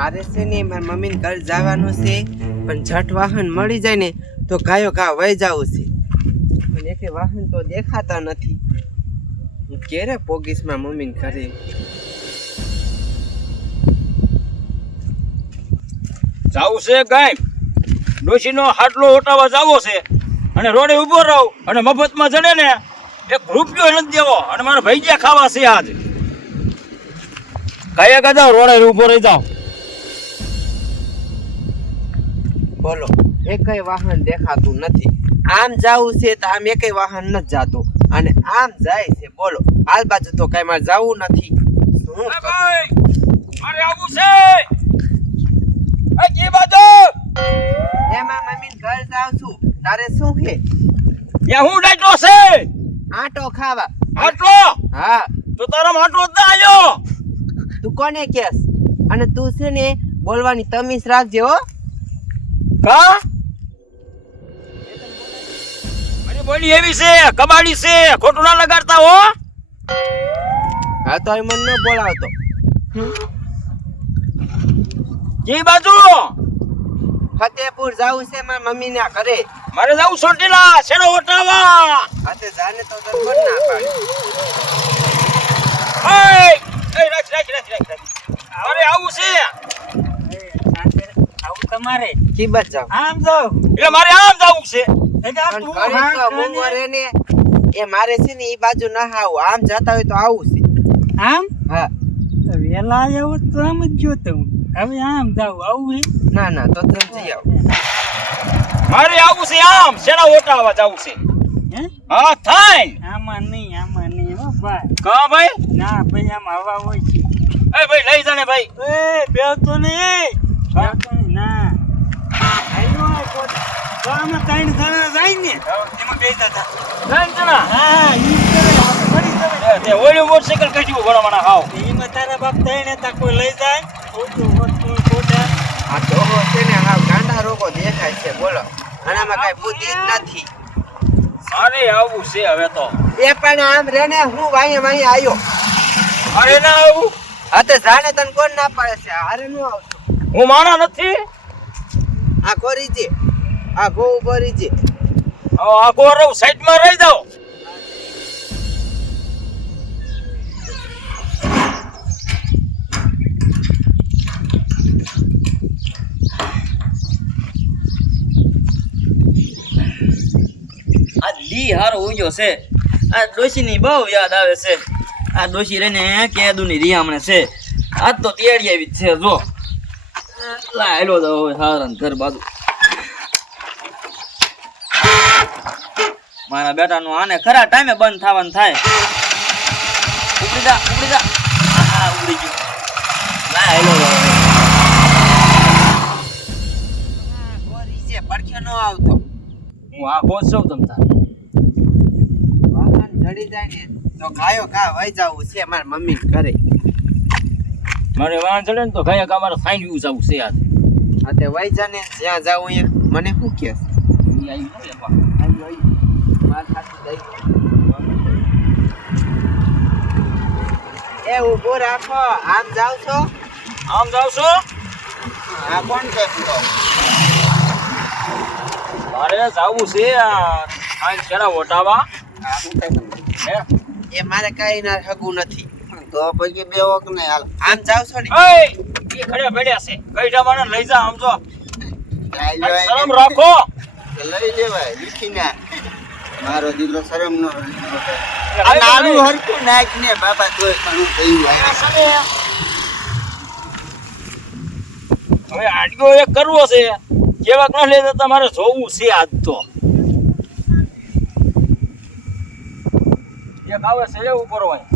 મારે છે ને મારી મમ્મીને ઘર જવાનું છે, પણ જટ વાહન મળી જાય ને તો ગાયો ગા વહી જવું છે, પણ એકે વાહન તો દેખાતા નથી. હું ક્યારે પોગીશ મારી મમ્મીને ઘરે? જાવું છે ગાય ડોશીનો હાટલો ઓટાવા જાવો છે, અને રોડે ઊભો રહું અને મફતમાં જડે ને એક રૂપિયો નથી દેવો, અને મારા ભૈયા ખાવા છે આજ. કયા કદા રોડે ઊભો રહી જાવ. બોલો, એકય વાહન દેખાતું નથી. આમ જાવું છે તો આમ એકય વાહન નથી જાતું, અને આમ જાય છે. બોલો, હાલ બાજુ તો કઈ મારે જવું નથી. શું કરું? ભાઈ મારે આવું છે. એ કી બાજુ એમાં મમ્મી ઘર જાવ છું. તારે શું છે? યા હું ડાયટો છે આટો ખાવા. આટલો. હા, તો તારો માટલો જ ના આયો. તું કોને કેસ? અને તું છે ને બોલવાની તમીઝ રાખજે હો. કા અરે બોલી એવી છે, કબાડી છે, ખોટું ના લગાડતા હો. હા તો એ મને ન બોલાવતો. કી બાજુ ફતેપુર જાવું છે મારા મમ્મી ના ઘરે. મારે જાવું સોટીલા શેડો ઓટાવા. હાથે જાને તો તને કોણ ના પાડે? એ રાખ. અરે આવું છે. આવું તમારે કિબત જાવ. આમ જાવ એટલે મારે આમ જાવું છે. પણ ઘરે તો મૂંગો રે ને, એ મારે છે ને ઈ બાજુ ના આવું. આમ જતા હોય તો આવું છે. આમ હા. તો વેલા આવ્યો તો આમ જ જોતો હું. હવે આમ જાવ આવું હે? ના તો તમે જઈ આવો. મારે આવું છે આમ શેડા ઓટાવા જાવું છે. હે હા થાય. આમાં નહીં હો ભાઈ. કા ભાઈ? ના ભાઈ આમ હવા હોય છે. એ ભાઈ લઈ જાને ભાઈ. એ બેવતો નહીં. બેવતો નહીં ના. આયો આ પોત. તો આમાં ત્રણ જણા જાય ને એમાં બેસતા હતા. ત્રણ જણા. હા ઈ કરે ફરી કરે. તે ઓલી મોટરસાઇકલ કાઢ્યું ભણવાના હાવ. એમાં તારા બાપ ત્રણ હતા, કોઈ લઈ જાય ખોટું ખોટા. આ તો છે ને હાવ ગાંડા રોગો દેખાય છે. બોલો, આનામાં કઈ બુદ્ધિ જ નથી. મારે આવું છે હવે તો. એ પણ આમ રે ને, હું વાંહે આયો. અરે ના આવું. હા તો જાણે તને કોણ ના પાડે છે? હારે નું આવતો. હું માણા નથી. આ ખોરી છે, આ ગો ઉભો રહી છે. આ ગોરવ સાઈડમાં રહી જાઓ. આ લી હારો ઉગ્યો છે. આ ડોશીની બહુ યાદ આવે છે. આ ડોશી રહીને કેદુની રિયામણે છે. આજ તો તેડી આવી જ છે. જો લા હેલો તો હવે સારા ઘર બાજુ. મારા બેટાનું આને ખરા ટાઈમે બંધ થવાનું થાય. ઉપડી જા. હા ઉપડી ગયું. લા હેલો તો ખોરી છે, પડખ્યો નો આવતો. હું આ ખોજ છું તમ તાર. વાહન જડી જાય ને તો ગાયો ગા વહી જવું છે મારા મમ્મી ઘરે. મારે વાહન ચડે ને તો ગયા કામારે ફાઈન વ્યૂ જવું છે યાર. હા તે વહી જા ને, જ્યાં જાવ અહીંયા મને શું કે? એ ઉભો રાખો. આમ જાવ છો? આમ જાવ છો? આ કોણ છે? મારે જાવું છે આ કેળા ઓટાવા. એ મારે કઈ ના હગું નથી. તો પછી બે વક ને હાલ. આમ જાવ છો ને? એ ખડે પડ્યા છે. કઈ જમાને લઈ જા આમ જો. શરમ રાખો. લઈ લેવાય લીખી ના. મારો દીકરો શરમ નો આ નાનું હરકું નાખ ને બાપા, તોય ઘણું થયું. હવે આડ્યો એક કરવો છે. કેવા ન લેતા તમારે જોવું છે આજ તો. એક આવે છે એવું કરવાય.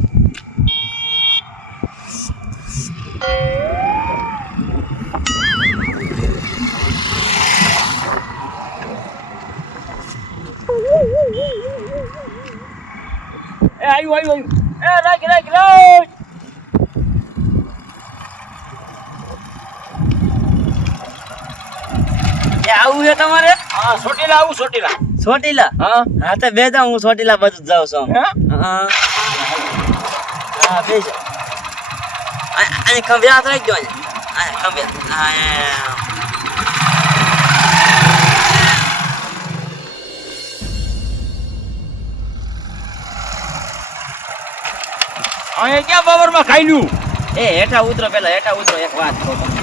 એ આવ્યું. એ રાખ. એ આવું છે તમારે? હા સોટીલા આવું સોટીલા. ચોટીલા? હા તો બે જાઉં. હું ચોટીલા બાજુ જ જાઉં છું. હે? હા બે જાઉં. અહીં વ્યાસ રહી ગયો. આ ખબર આ અહીંયા ક્યાં બાબરમાં ખાઈ લ્યું એ હેઠા ઉતરો પેલા હેઠા ઉતરો એક વાત કહું તમને.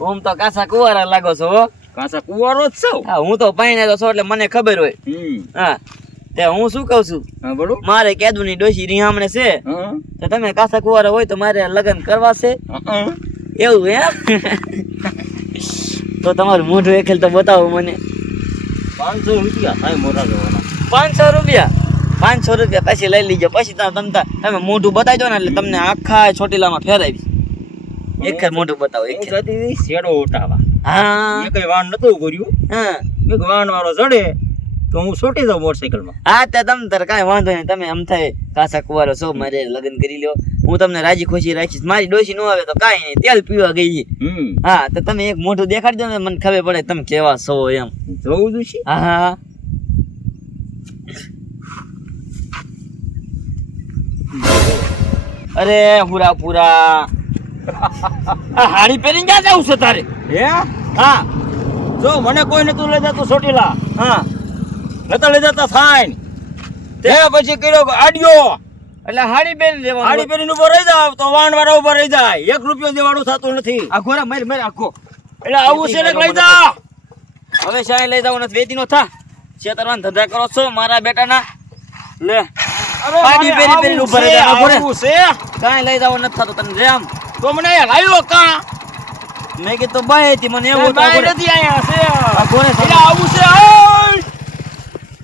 ઓમ તો કાસા કુવારા લાગો છો હો. કાસા કુવારો જ છો હા હું તો પાઈને તો છો એટલે મને ખબર હોય. હા તે હું શું કહું છું હા બોલો મારે કેદુની ડોશી રીહામણે છે હા તો તમે કાસા કુવારા હોય તો મારે લગ્ન કરવા છે એવું એમ તો તમારું મોઢું એખેલ તો બતાવો મને. 500 રૂપિયા થાય મોટા જવાના 500 રૂપિયા 500 રૂપિયા પછી લઈ લીજો પછી તમે મોઢું બતાવી દો ને એટલે તમને આખા ચોટીલામાં ફેરાવી એક જ મોઢું બતાવો એક જ. જતી શેડો ઉઠાવા હા એ કઈ વાન નતું કર્યું હા એક વાન વાળો ચડે તો હું છોટી જાઉં મોટરસાઇકલમાં હા તે તમ તાર કાંઈ વાંધો નહીં તમે આમ થાય કાસા કુવારો છો મારે લગ્ન કરી લ્યો હું તમને રાજી ખુશી રાખીશ મારી ડોશી નો આવે તો કાંઈ નહીં તેલ પીવા ગઈ હા તો તમે એક મોઢું દેખાડી દો ને મને ખબર પડે તમે કેવા છો એમ. જોવું જોઈશે હા હા અરે પૂરા પૂરા આ હાડી પહેરીને ક્યાં જવું છે તારે? હે હા જો મને કોઈ નતું લઈ જતું ચોટીલા હા નતા લઈ જતા ફાઈન તે પછી કર્યો આડ્યો એટલે હાડી પહેરી લેવાનું. આડી પહેરીને ઉભો રહી જાવ તો વાન વાળા ઉભા રહી જાય 1 રૂપિયો દેવાનું થતું નથી આખો રે મર મર આખો એટલે આવું છે ને લઈ જા હવે શાય લઈ જાવ નથી વેતી નો થા છેતરવાન ધંધા કરો છો મારા બેટાના લે આડી પહેરી પહેરીને ઉભા રહી જાય આખો રે આવું છે કાંઈ લઈ જાવ નથી થતું તને રે આમ તો મને લાવ્યો કા મેં કીધું બાય હતી મને એવું હતું બાય આખો રે. નથી આયા છે આખો રે એટલે આવું છે ઓય!